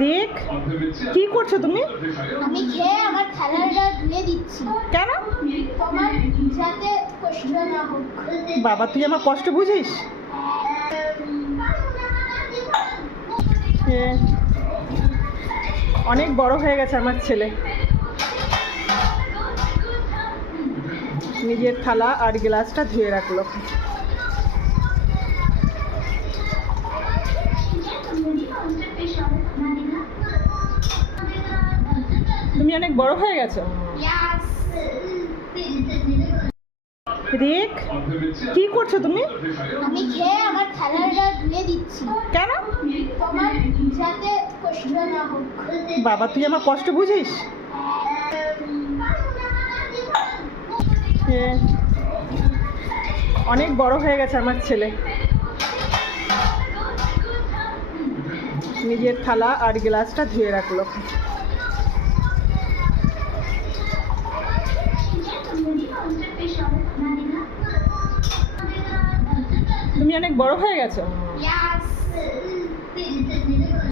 রিক, কি করছো তুমি? আমি খেয়ে আমার থালাটা ধুয়ে দিচ্ছি। কেন? তোমার যাতে কষ্ট না হোক। বাবা, তুই আমার কষ্ট বুঝিস? অনেক বড় হয়ে গেছে আমার ছেলে। নিজের থালা আর গ্লাসটা ধুয়ে রাখলো। তুমি অনেক বড় হয়ে গেছো। রিক, কি করছো তুমি? আমি খেয়ে আমার থালাটা ধুয়ে দিচ্ছি। কেন? তোমার যাতে কষ্ট না হোক। বাবা, তুই আমার কষ্ট বুঝিস? অনেক বড় হয়ে গেছে আমার ছেলে। নিজের থালা আর গ্লাসটা ধুয়ে রাখলো। তুমি অনেক বড় হয়ে গেছো। Yes.